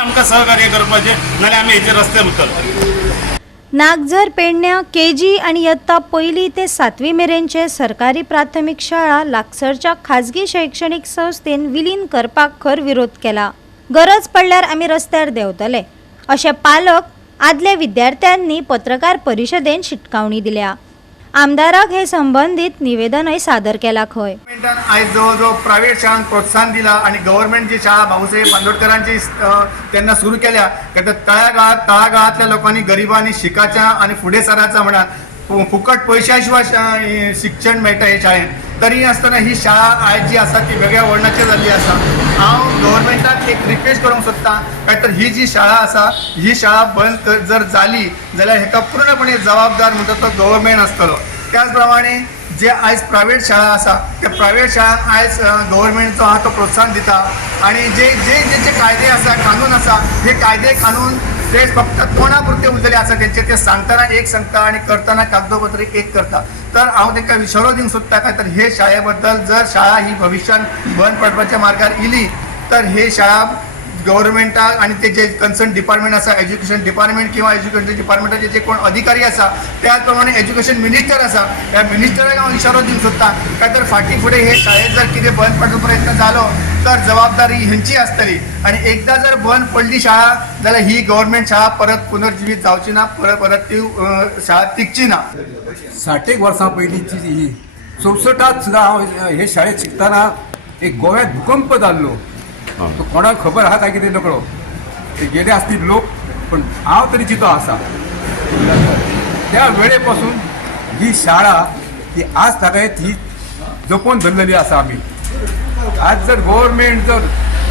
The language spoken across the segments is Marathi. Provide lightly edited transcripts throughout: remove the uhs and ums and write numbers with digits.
आमकां सहकार्य करपाचें नाल्यार आमी हेजेर रस्त्यार उतरतले। नागझर पेडण्यां केजी आणि इयत्ता 1ली ते 7वी मेरेनचे सरकारी प्राथमीक शाळा लागसरच्या खाजगी शैक्षणिक संस्थेन विलीन करपाक खर विरोध केला। गरज पडल्यार आमी रस्त्यार देंवतले अशें पालक आदले विद्यार्थ्यांनी पत्रकार परिशदेन शिटकावणी दिल्या। आमदाराक हे संबंधित निवेदनय सादर केला। खंय आयज जो प्रायव्हेट शाळांक प्रोत्साहन दिला आणि गव्हर्नमेंट जी शाळा भाऊसाहेब बांदोडकरांची त्यांना सुरू केल्या तळागाळातल्या लोकांनी गरिबांनी शिकाच्या आणि फुडें सराचा म्हणान फुकट पैशा शिवाय शिक्षण मेळटा हे शाळेंत। तरी आसतना ही शाळा आयज जी आसा ती वेगळ्या वळणाचेर जाल्ली आसा। हांव गव्हर्नमेंटाक एक रिक्वेस्ट करूंक सोदतां काय तर ही जी शाळा आसा ही शाळा बंद जर जाली जाल्यार हेका पूर्णपणे जबाबदार म्हणटा तो गव्हर्नमेंट आसतलो। त्याच प्रमाणे जे आयज प्रायव्हेट शाळा आसा त्या प्रायव्हेट शाळांक आयज गव्हर्नमेंट हा तो प्रोत्साहन दिता आणि जे कायदे आसा कानून आसा हे कायदे कानून ते फक्त तोंडापुरते उरलेले आसा त्यांचे ते सांगताना एक सांगता आणि करताना कागदोपत्री एक करता। तर हांव तांकां इशारो दिवंक सोदता काय तर हे शाळे बद्दल जर शाळा ही भविष्यान बंद पडपाच्या मार्गार इली तर हे शाळा गव्हर्नमेंटाक आणि ते जे कन्सर्न डिपार्टमेंट आसा एज्युकेशन डिपार्टमेंट किंवा एज्युकेशन डिपार्टमेंटाचे जे कोण अधिकारी आसा त्याच प्रमाणे एज्युकेशन मिनिस्टर आसा त्या मिनिस्टराक हांव इशारो दिवंक सोदता काय तर फाटीं फुडें हे शाळेत जर कितें बंद पडपाचो प्रयत्न जालो तर जबाबदारी हेंची आसतली आणि एकदा जर बंद पडली शाळा जाल्यार ही गव्हर्नमेंट शाळा परत पुनर्जीवीत जावची ना परत ती शाळा टिकची ना। 60 वर्सां पयलींची ही 64 सुद्दां हांव हे शाळेत शिकतना एक गोव्यात भूकंप जाल्लो तो कोणाक खबर आहा काय कितें नकळो ते गेले आसतील लोक पण हांव तरी चितो आसा। त्या वेळे पासून ही शाळा ही आज तागायत ही जपून धरलेली आसा आमी। आज जर गव्हर्नमेंट जर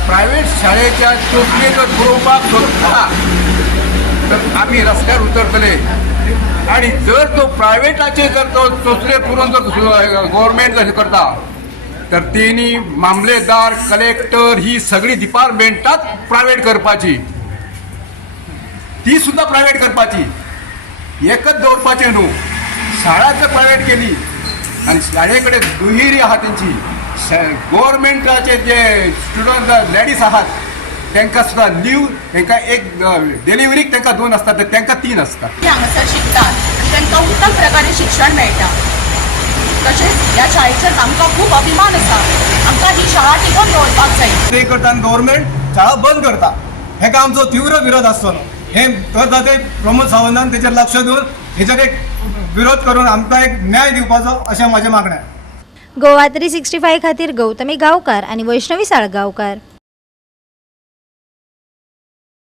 प्रायव्हेट शाळेच्या चोचले जर पुरवपाक सोदता तर आमी रस्त्यार उतरतले आणि जर तो प्रायव्हेटाचे जर तो चोचले पुरोवन जर गव्हर्नमेंट जर करता तर तेणी मामलेदार कलेक्टर ही सगळी डिपार्टमेंटात प्रायव्हेट करपाची ती सुद्धा प्रायव्हेट करपाची एकच दवरपाचें न्हू। शाळा जर प्रायव्हेट केली आणि शाळे कडेन दुहेरी आहा तेंची गव्हर्नमेंटाचे जे स्टुडंट लेडीज आहात तांकां सुद्धा लीव तांकां एक डिलिव्हरीक तांकां 2 आसतात तर तांकां 3 आसतात। हांगासर शिकतात तांकां उत्तम प्रकारे शिक्षण मेळटा तशेंच ह्या शाळेचेर आमकां खूब अभिमान आसा। आमकां ही शाळा टिकोवन दवरपाक जाय। ते करता गव्हर्नमेंट शाळा बंद करता हेका आमचो तीव्र विरोध आसतलो। हे करता ते प्रमोद सावंतान तेचेर लक्ष दिवन हेचेर एक विरोध करून आमकां एक न्याय दिवपाचो अशें म्हाजें मागणें। गोवा 365 खातीर गौतमी गांवकार आणि वैष्णवी साळगांवकार।